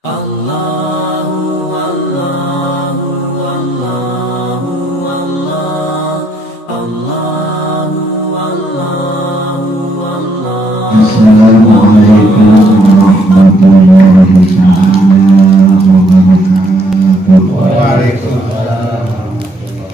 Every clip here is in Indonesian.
Allahu Allahu Allahu Allah Allahu Allahu Allah. Assalamualaikum warahmatullahi wabarakatuh. Waalaikumsalam.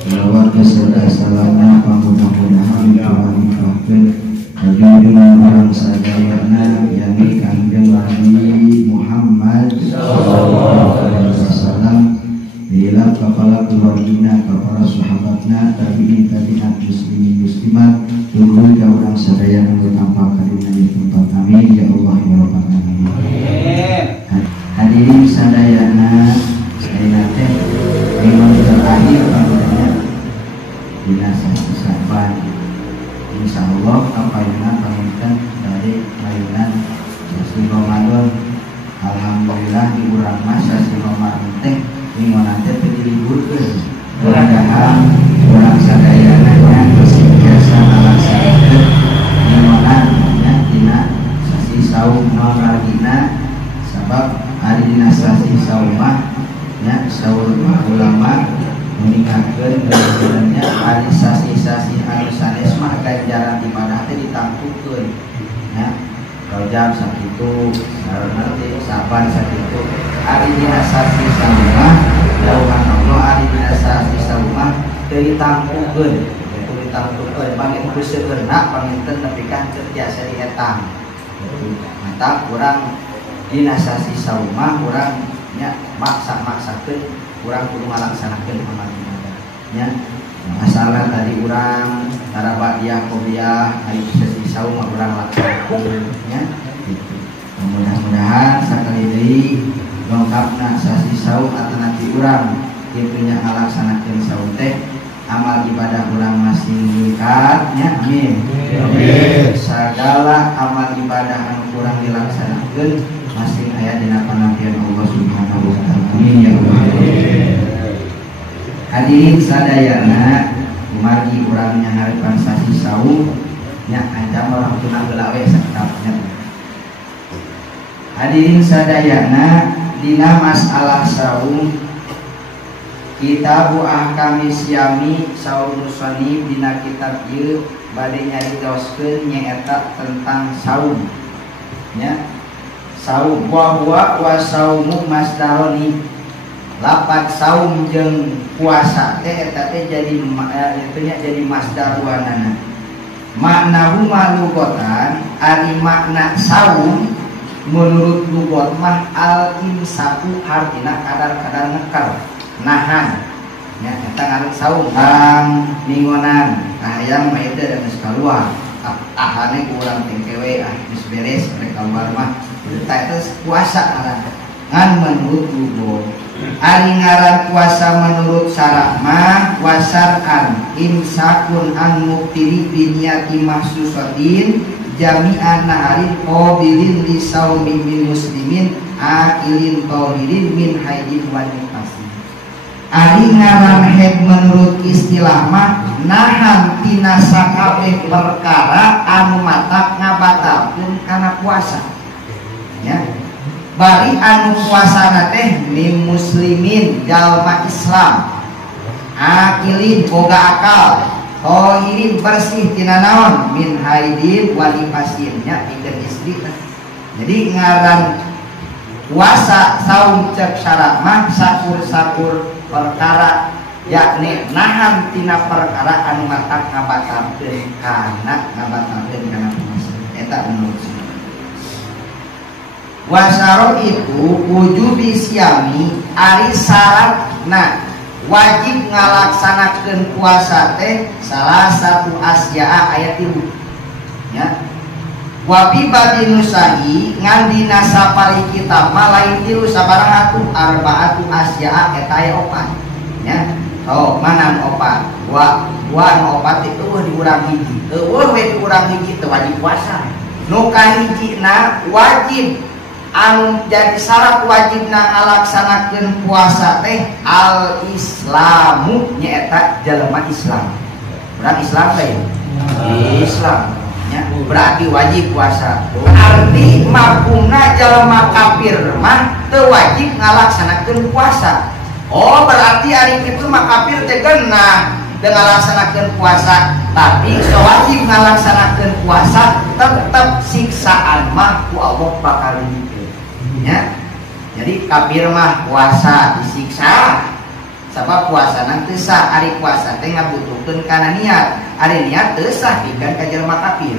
Lawat kesedasalannya mudah-mudahan Tuhan Fakir kajunjungan orang sadayana yakni Kanjeng Nabi Muhammad sallallahu alaihi wasallam bila kepala keluargina, kepala sahabatna, tabi'in tabi'at muslimin muslimat tunggu ka urang sadayana tanpa kadina di tempat kami ya Allah ya Rabbal alamin. Hadirin sadayana saya teh memang terakhir panggilannya dinasa sahabat. Insya Allah apa yang pamitkan dari layunan sasi Ramadan. Alhamdulillah di urang masa si Ramadan teh minggu nanti diliburkeun. Mudah-mudahan urang sadayana biasa ngalaksanakeun mingguan nya dina sasi saum maragina sabab hari dina sasi saumah nya saur ulama meningkatkan ganjarannya hari sasi-sasi anu sanes mah ganjaran ibadah teh ditangtukeun ya. Rojab sakitu, nanti saban sakitu. Hari dina sasi saumah jauhan Allah hari dina sasi saumah teu ditangtukeun. Itu ditangtukeun bagi nu seueurna panginten nepikan tiasa dietang. Mantap urang dina sasi saumah urang nya maksa-maksakeun urang kudu ngalaksanakeun amal ibadah nya. Masalah tadi urang taraba dia qobiah hari sesi saum urang laksanakeun nya gitu. Mudah-mudahan sakali deui lengkapna sasi saum atawa nanti urang kitu nya ngalaksanakeun saum teh amal ibadah urang masih meningkat nya amin. Amin. Sagala amal ibadah anu urang dilaksanakeun masih aya dina panampian Allah Subhanahu wa taala. Amin ya rabbal alamin. Hadirin sadayana kumagi urang nyahareupan sasi saum nya ancam orang tuna geulawe sakapnya. Hadirin sadayana dina masalah saum Kitabu Ahkami Syami Saum Musani dina kitab ieu bade nyarioskeun nyaeta tentang saum nya. Saum wa saumu masdaroni lapat saum jeung puasa teh eta teh jadi jadi masdar wanana. Maknahu malugotan ari makna saum menurut lugot mah al imsaku artina kadar-kadar ngekar nahan nya eta ngaran saum kang ningonan hayang mah teh geus kaluar ahane urang tengkewe geus beres rek kaluar mah eta teh puasa ngaran ngan menurut lugot. Ari ngaran puasa menurut syarak mah wasar'an imsakun an muqtiri binyati mahsusatin jami'an naharin qabilin li saumi min muslimin akilin tahirin min haidin wa nifasi. Ari ngaran haid menurut istilah mah nahan tina sakabeh perkara anu matak ngabatalkeun kana puasa ya. Bari anu puasana teh min muslimin jalma Islam akilin boga akal tahirin bersih tina naon min haidin wa nifasin nya pikeun istri. Jadi ngaran puasa saum cek syarat mah sakur-sakur perkara yakni nahan tina perkara anu matak ngabatalkeun kana puasa eta menurut wasaro itu wujubi syami ari syaratna wajib ngalaksanakeun puasa teh salah satu asya'a ayat 3 ya. Wa fi badinusahi ngan dina sapari kita mah lain 3 sabaraha atuh arbaatu asya'a eta aya 4 ya. Oh mana 4 wa nu 4 itu diurang hiji eueuh we diurang hiji teu wajib puasa nu kahijina wajib anu jadi syarat wajibna ngalaksanakeun puasa teh al islamu nyaeta jalma Islam. Urang Islam teh Islam. ya, berarti wajib puasa. Arti mafhumna jalma kafir mah teu wajib ngalaksanakeun puasa. Oh berarti ari kitu mah kafir teh geunah dengan ngalaksanakeun puasa, tapi wajib ngalaksanakeun puasa tetep siksaan mah ku Allah bakal diberi. Ya. Jadi kafir mah puasa disiksa. Sabab puasa nanti sah, ari puasa teh ngabutuhkeun kana niat, ari niat teu sah pikeun ka jelema kafir.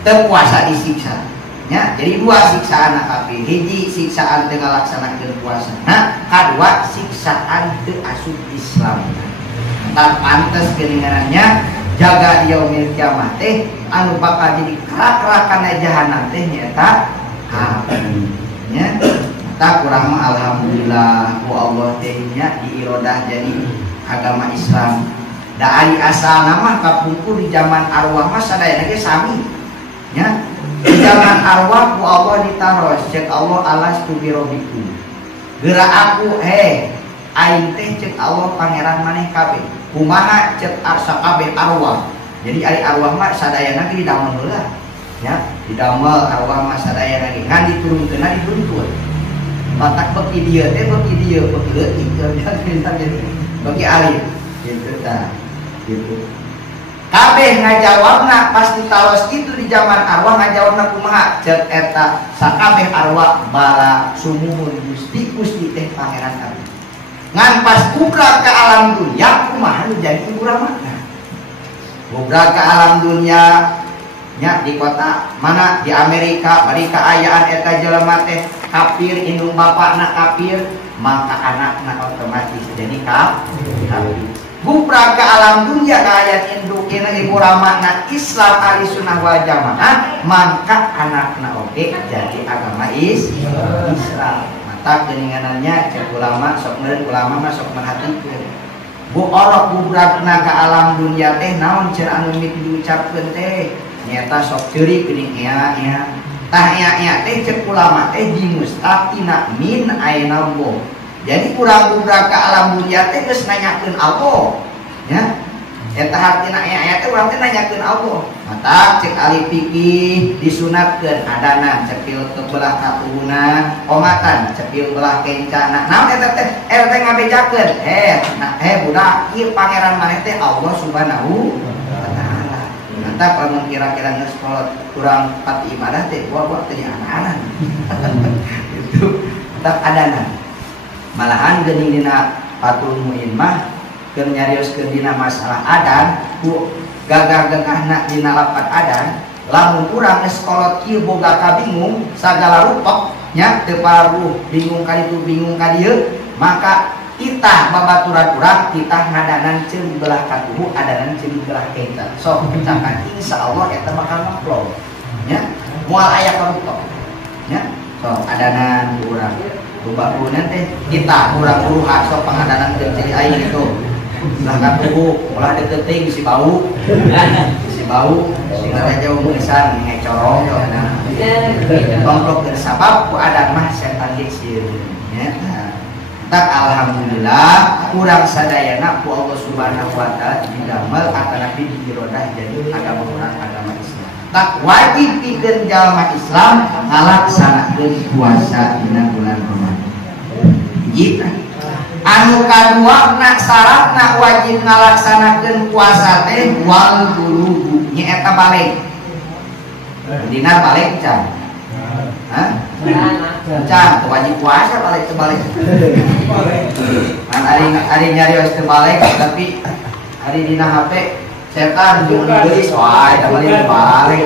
Teu puasa disiksa. Ya, jadi dua siksaan kafir. Hiji siksaan teu ngalaksanakeun puasa. Nah, kadua siksaan teu asup Islam. Tak pantes geuningannya jaga di yaumil kiamat teh anu bakal jadi kerak-kerakana jahanam teh nyaeta kafir. Ya. Tak kurang mah alhamdulillah ku Allah teh nya diirodah jadi agama Islam. Da ari asalna mah kapungkur di zaman arwah mah sadayana ge sami. Ya. Di zaman arwah ku Allah ditaros cek Allah alastu bi rabbikum. Geura aku aing teh cek Allah pangeran maneh kabeh. Kumaha cek arsa kabeh arwah. Jadi ari arwah mah sadayana ge didamel heula. Ya, didamel arwah mah sadayana ge ngan diturunkeunna dituntut. Matak beki dia teh beki dia beki leutik beki alif gitu tah gitu. Kabeh ngajawabna pas ditaros itu di zaman arwah ngajawabna kumaha cek eta sakabeh arwah bala sumuhun Gusti Gusti teh pangeran kabeh. Ngan pas buka ke alam dunia kumaha nu jadi urang makna. Buka ke alam dunia nya di kota mana di Amerika bari kaayaan eta jelema teh kafir indung bapakna kafir maka anakna otomatis jadi kafir. Bupra ke alam dunia kaayaan indukina ibu ramana Islam ahli sunnah wal jamaah maka anakna oke jadi agama Islam. Mata geuninganannya cek ulama sok meureun ulama mah sok merhatikeun. Bu orok bubrakna ke alam dunia teh naon cenah anu miti diucapkeun teh nyata sok ceurik geuning ea tah ea teh cek ulama teh dimustaqina min aina Allah. Jadi urang budak ka alam dunia teh geus nanyakeun Allah ya eta hartina ea teh urang teh nanyakeun Allah. Mata cek ahli fikih disunatkeun adanan cepil belah katuhuna omatan cepil belah kencana naon eta teh ngabejakeun budak ieu pangeran maneh teh Allah subhanahu wa taala. Mantap lamun kira-kira geus kolot kurang 4 ibadah teh gua teh anak-anak. Itu tetap adanan. Malahan geuning dina Fathul Muin mah keur nyarioskeun dina masalah adan ku gagah-gagahna dina lapat adan lamun urang geus kolot kieu boga kabingung sagala rupa nya teu paruh bingung ka ditu bingung ka dieu maka kita babaturan urang kita ngadanan ceuli belah katuhu adanan ceuli belah keita sok misalkan insyaallah eta bakal ngaplow nya moal aya karupa nya sok adanan urang rupa-rupa teh kita urang uruhan sok pangadanan teu ceuli aing itu belah katuhu ulah deteuting si bau si ada jauh mengisan ngecorong nah bangkrut ke sabab ku adan mah setan geusieun nya. Tak alhamdulillah kurang sadayana ku Allah Subhanahu wa taala didamel akan nabi dirodah jadi agama urang agama Islam. Tak wajib pikeun jalma Islam ngalaksanakeun puasa dina bulan Ramadan. Jika anu kadua na syaratna wajib ngalaksanakeun puasa teh wal bulugu nyaeta balik. Dina balik can. Hah? Can wajib puasa balik terbalik. Kan ari nyarios terbalik tapi ari dina HP setan jeung geus wae da balik terbalik.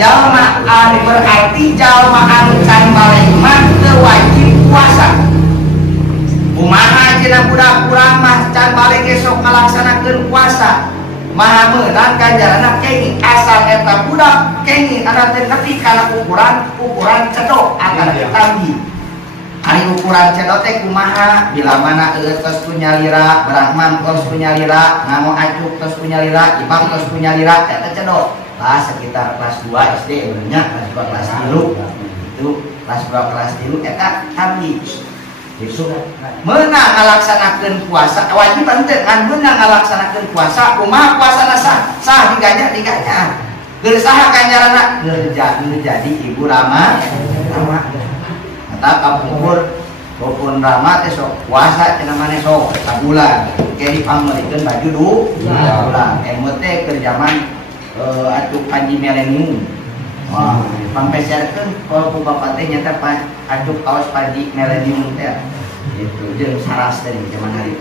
Jalma anu berarti jalma anu can balik mah teu wajib puasa. Kumaha cenah budak urang mah can balik esok ngalaksanakeun puasa. Maha meunang ganjaranna kengi asal eta budak kengi kana teh nepi kana ukuran cedok akan tambi. Ari ukuran cedok teh kumaha bila mana eueuh tos punya lira, Brahman tos punya lira, ngamo acuk tos punya lira, Ibang tos punya lira eta cedok. Lah sekitar kelas 2 SD urangnya kelas 2 kelas 3 itu kelas 2 kelas 3 eta tambi. itu menang ngalaksanakeun puasa wajib teu kan menang ngalaksanakeun puasa kumaha puasana sah diganya geus saha ganjaranna jadi ibu Rama eta kapungkur Bopun Rama teh sok puasa cenah maneh sok sabulan ge dipamerikeun baju bulan emot teh keur zaman atuh panji milenium wah pampeserkeun ku bapak teh nyata atuh kaos panji milenium teh itu jeung saras teh zaman hari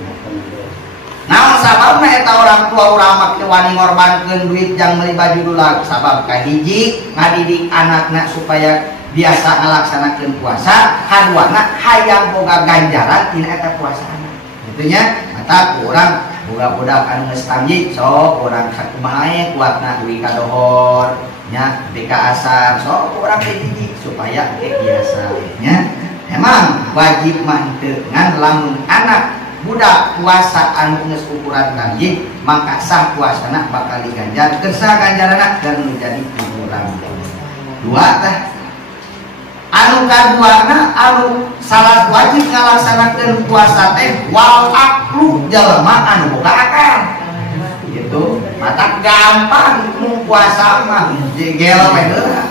naon sababna eta orang tua urang make wani ngorbankeun duit jang meuli baju dulag sabab kahiji ngadidik anakna supaya biasa ngalaksanakeun puasa kaduana hayang boga ganjaran tina eta puasaana gitunya mata urang boga budak anu geus tamjid sok urang sakumaha kuatna duwi ka dohor nya beka asar sok urang teh hiji supaya ge biasa nya emang wajib mah teu ngan lamun anak budak puasa anu geus ukuran tamjid maka sah puasana bakal diganjar teu sah ganjaranna keur menjadi kurang dua tah anu kaduana anu salat wajib ngalaksanakeun puasa teh wal aklu jelema anu boga akal gitu mata gampang nu puasa mah jegel we heula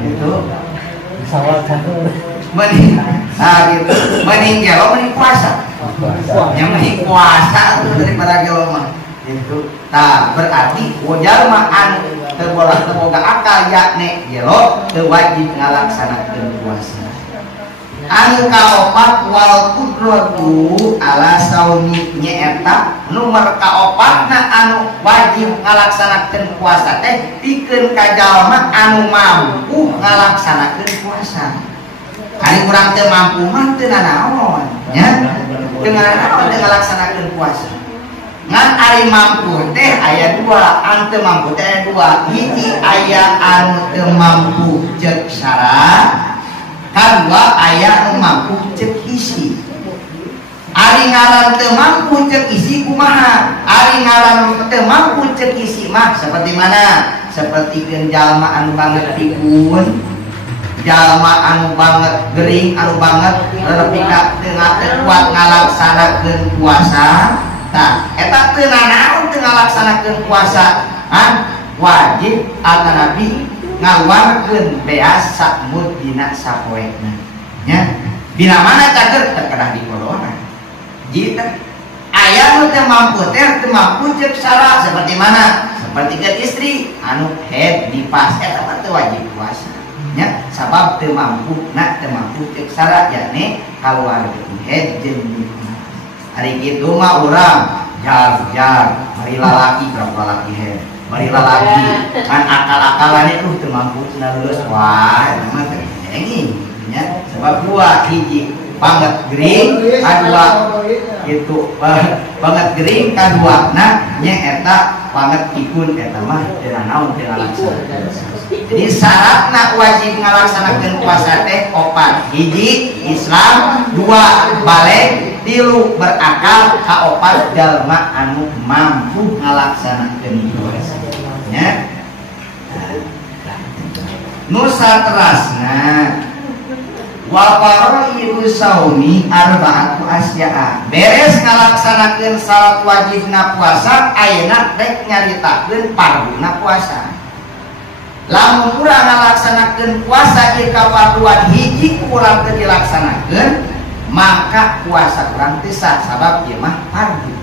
gitu salat mending gitu mending gelo mending puasa yang mending puasa itu daripada gelo mah gitu tah berarti jalma anu teu boga akal yakni gelo teu wajib ngalaksanakeun puasa anu kaopat wal qudratu ala saumi nyaeta nomor kaopatna anu wajib ngalaksanakeun puasa teh pikeun ka jalma anu mampu ngalaksanakeun puasa ari urang teu mampu mah teu nanaon nya teu nanaon teu ngalaksanakeun puasa ngan ari mampu teh aya dua anu teu mampu teh aya dua hiji aya anu teu mampu ceuk syarat kadua aya anu mampu ceuk isi ari ngaran teu mampu ceuk isi kumaha ari ngaran teu mampu ceuk isi mah seperti mana sapertikeun jalma anu banget pikun jalma anu banget gering anu banget repika teu kuat ngalaksanakeun puasa tah eta teu nanaon teu ngalaksanakeun puasa wajib atau nabi ngaluarkeun beas sakmud dina sapoena nya dina mana cager terkedah di kodona jita aya nu teu mampu teu mampu ceuk syarat seperti mana seperti ke istri anu haid nifas eta mah teu wajib puasa nya sabab teu mampu ceuk syarat yakni kaluarkeun haid jeung nifas hari kitu mah urang jar mari lalaki berapa lalaki haid mari lalaki kan akal-akalannya teu mampu cenah lulus wah emang teh enging nya sebab dua hiji banget gering kadua itu banget gering kadua nya eta banget pikun eta mah teu naon teu ngalaksanakeun jadi syaratna wajib ngalaksanakeun puasa teh opat hiji Islam dua balik tilu berakal kaopat jalma anu mampu ngalaksanakeun puasa nya nusa terasna wa faraidu saumi arba'atu asya'a beres ngalaksanakeun salat wajibna puasa ayeuna rek nyaritakeun farduna puasa lamun urang ngalaksanakeun puasa ieu kafarduan hiji urang teu dilaksanakeun maka puasa urang teu sah sabab ieu mah fardu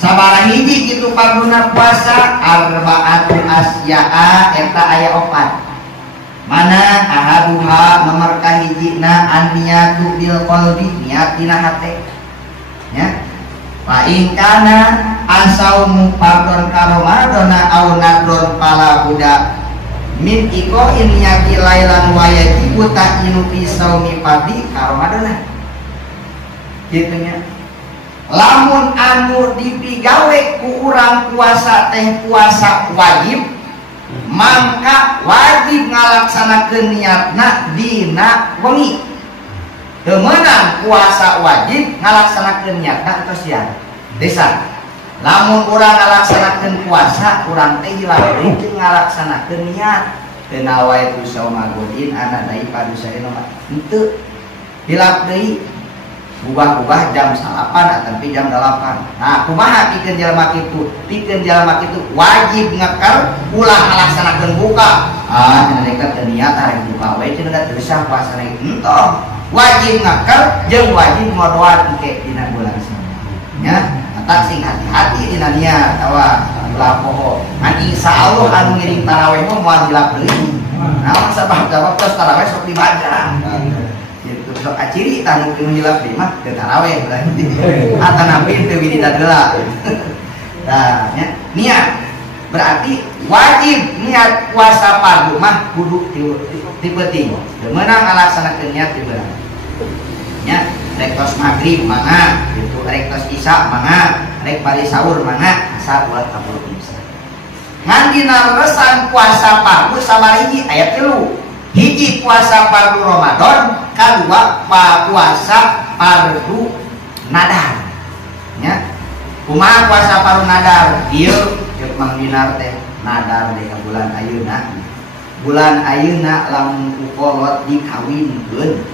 sabaraha hiji kitu farduna puasa arba'atu asya'a eta aya opat mana ahaduha nomor kahijina an-niyatu bil qalbi niat dina hate nya fa in kana asaumu fardhon ka ramadana aw nadron pala budak min iko in niyati lailan wa yajibu ta'inu fi saumi fardhi ka ramadana kitu nya lamun anu dipigawe ku urang puasa teh puasa wajib maka wajib ngalaksanakeun niatna dina wengi teu meunang puasa wajib ngalaksanakeun niatna tos siang desa lamun urang ngalaksanakeun puasa urang teh hilang deui teu ngalaksanakeun niat teu nawaitu saumagodin ana dai padusaena mah henteu hilap deui Ubah-ubah jam 8 tapi jam 8. Nah, kumaha pikeun jalma kitu? Pikeun jalma kitu wajib ngekar ulah ngalaksanakeun buka. Cenah dekat teu niat arek buka we cenah teu sah puasana entong. Wajib ngekar jeung wajib ngodoa engke dina bulan Syawal. Ya, eta sing hati-hati dina niat awa ulah poho. Insyaallah anu ngiring tarawih mah moal hilap deui. Nah, sabab tos tarawih sok dibaca. Sok aciri tanu nu hilap deui mah teu tarawih berarti. Ata nabi teu wirida deula. Nah, niat berarti wajib niat puasa fardu mah kudu dipenting. Teu meunang ngalaksanakeun niat teu beurang. Nya rek tos magrib mangga, gitu rek tos isya mangga, rek bari sahur mangga, asa ulah kabul imsak. Ngan dina lesan puasa fardu sabaraha aya 3. Hiji puasa fardu Ramadan, kedua puasa fardu nadar. Ya, kumaha puasa fardu nadar? Ieu ceuk Mang Dinar teh nadar di bulan ayeuna. Bulan ayeuna lamun kukolot dikawinkeun,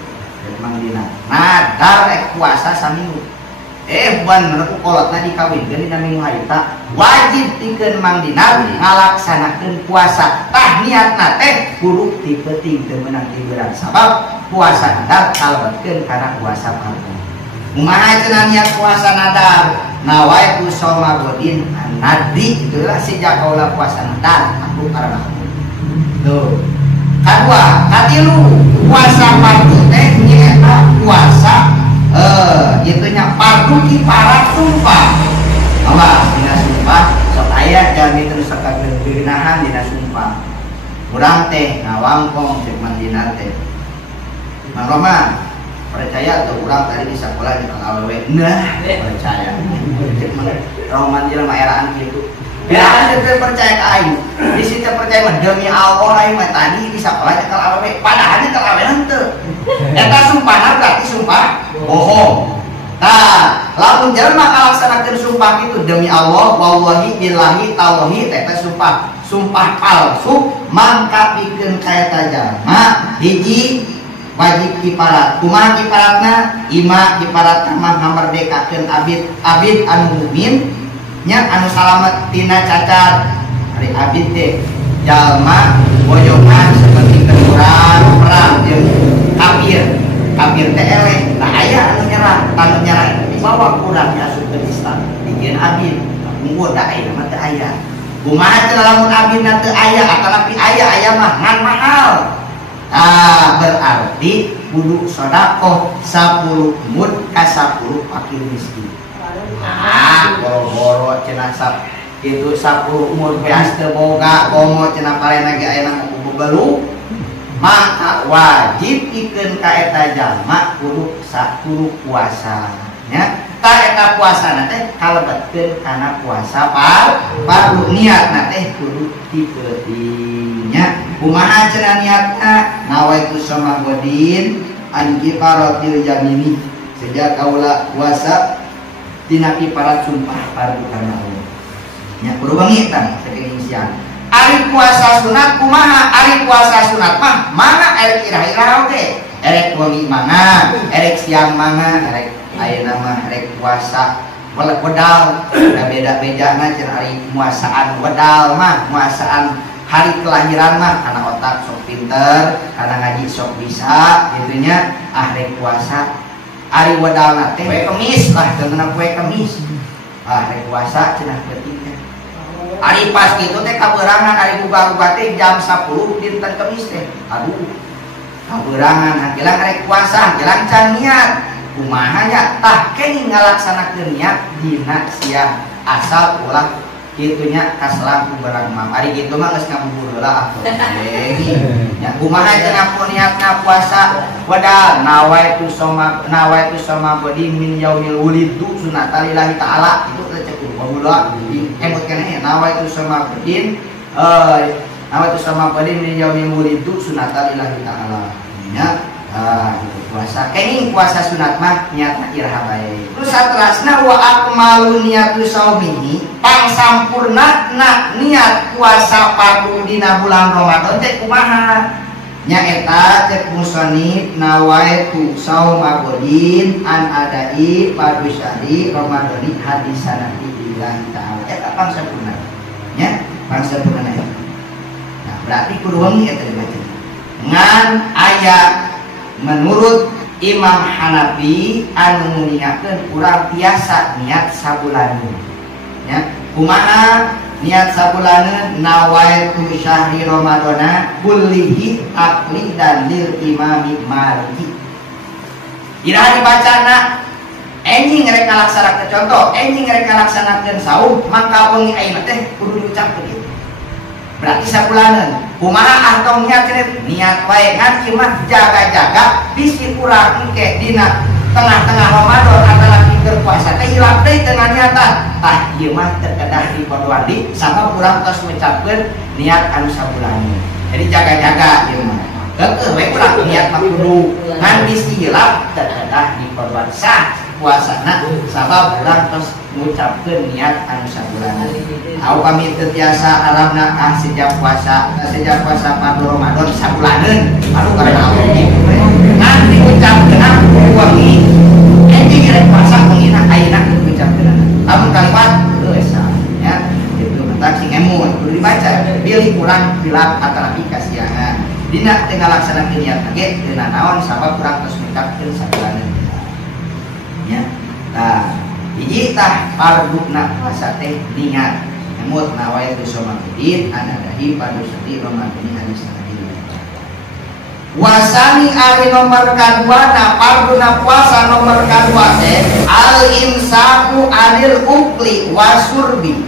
ceuk Mang Dinar. Nadar rek puasa saminggu. Buan mana kukolotna dikawinkeun dina minggu harita, wajib pikeun Mang Dinar ngalaksanakeun puasa. Tah niatna teh kudu dipenting teu meunang dibeurang sabab puasa nadar kalebetkeun kana puasa fardu. Kumaha cenah niat puasa nadar? Nawaitu shauma godin nadri, itulah sejak kaula puasa nadar aku karena aku. Tuh. Kadua, katilu puasa fardu teh nyaeta puasa itunya fardu kifarat sumpah. Awas dina sumpah sok aya jami terus sakabeun geunahan dina sumpah. Urang teh ngawangkong ceuk Mang Dinar teh. Mang Roma percaya tuh urang tadi di sakola di Kang Awewe. Nah, percaya. Ceuk Mang Roma jelema eraan kitu. Eraan teh percaya ka aing. Di situ percaya mah demi Allah aing mah tadi di sakola di Kang Awewe. Padahal di Kang Awewe henteu. Eta sumpahna berarti sumpah bohong. Nah, lamun jelema ngalaksanakeun sumpah kitu demi Allah, wallahi billahi tallahi teh sumpah palsu, mangka pikeun kaeta jalma hiji wajib kifarat. Kumaha kifaratna? Ima kifaratna mah ngamerdekakeun abid anu mukmin nya anu salamet tina cacat. Ari abid teh jalma bojongan seperti urang perang jeung kafir teh eleh. Nah aya anu nyerah dibawa kurang diasupkeun Islam dijieun abid. Munggo da aya mah teu aya. Kumaha cenah lamun abidna teu aya atanapi aya mah ngan mahal. Nah, berarti kudu sedekah 10 mud ka 10 fakir miskin. Nah, boro-boro cenah kitu 10 mud beas teu boga komo cenah parena ge aya nu belu. Maka wajib pikeun ka eta jalma kudu puasa nya. Ta eta puasana teh kalebetkeun kana puasa fardu. Niatna teh kudu dipenting nya. Kumaha cenah niatna? Nawaitu shauma godin an kifaratil yamini. Sejak kaula puasa dina kifarat sumpah fardu kana Allah. Nya kudu bangitan saking siang. Ari puasa sunat kumaha? Ari puasa sunat mah mana erek ira-ira oge. Erek wengi mangga, erek siang mangga, erek ayeuna mah erek puasa wedal. Da beda-bedana cenah ari muasaan wedal mah, muasaan hari kelahiran mah karena otak sok pinter, karena ngaji sok bisa gitu nya. Rek puasa ari wedalna teh poe Kemis lah, teu meunang poe Kemis. Rek puasa cenah penting. Ari pas kitu teh kabeurangan ari buka-buka teh jam 10 dinten Kemis teh. Aduh. Kabeurangan hakilang rek puasa, hakilang can niat. Kumaha nya? Tah kenging ngalaksanakeun niat dina siang asal ulah kitu nya kaselang kuberang mah. Ari kitu mah geus ngabubur heula atuh. Nya kumaha cenah niatna puasa? Wada nawaitu shauma godin min yaumil wulidu sunatalillahi taala. Itu teh cek bahula emot keneh nawaitu shauma godin min yaumil wulidu sunatalillahi taala. Nya puasa kenging puasa sunat mah niatna iraha bae. Terus saterasna wa akmalu niyatu saumihi, pang sampurna niat puasa fardu dina bulan Ramadan teh kumaha? nyaeta cek musonib nawaitu sauma godin an adai padu syari ramadhani hadisanati billahi ta'ala eta pangsapurna nya pangsapurna eta. Nah berarti kudu wengi eta dibaca ngan aya menurut Imam Hanafi anu meuniakeun urang tiasa niat sabulaneun nya kumaha niat sabulaneun nawaitu syahri ramadhana kullihi aqli dan lil imami maliki iraha dibacana enjing ngerek ngalaksanakeun contoh enjing ngerek ngalaksanakeun saum maka wengi ayeuna teh kudu diucapkeun kitu berarti sabulaneun kumaha atong niat wae ngan ieu mah jaga-jaga bisi urang engke dina tengah-tengah Ramadan antara kita puasa teh hilap deui dengan niatan tah ieu mah terkedah di podwandi sama urang tos ngucapkeun niat anu sabulaneun jadi jaga-jaga ieu mah heeh we urang niat mah kudu ngan bisi hilap terkedah di podwandi sah puasana sabab urang tos ngucapkeun niat anu sabulaneun au kami teu tiasa arabna sejak puasa pada Ramadan sabulaneun anu karena au kitu ngan diucapkeun wangi enjing rek puasa mengina ayeuna diucapkeun lamun kalimat geus ya itu mentak sing emun kudu dibaca pilih kurang hilap antara kasiangan dina teu ngalaksanakeun niat ge teu naon sabab urang tos ngucapkeun sabulaneun ya tah hiji tah parduna puasa teh niat emut nawaitu somakedin anadahi padu sati ramadhani hadisanati wasani ari nomor kadua na parduna puasa nomor kadua teh al imsaku anil ukli wasurbi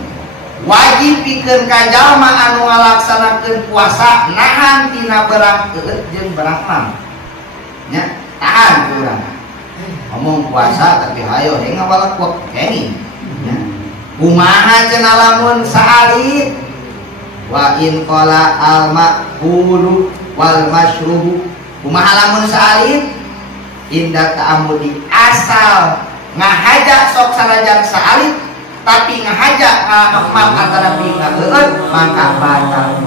wajib pikeun ka jalma anu ngalaksanakeun puasa nahan tina berang keut jeung berang mam nya tahan urang ngomong puasa tapi hayo he ngawalakwak kenging ya kumaha cenah lamun saalit wa in qala al maqulu wal masyrubu kumaha lamun saalit inda ta'amudi asal ngahajak sok sanajan saalit tapi ngahajak ngahmal antara pinggaeun maka batal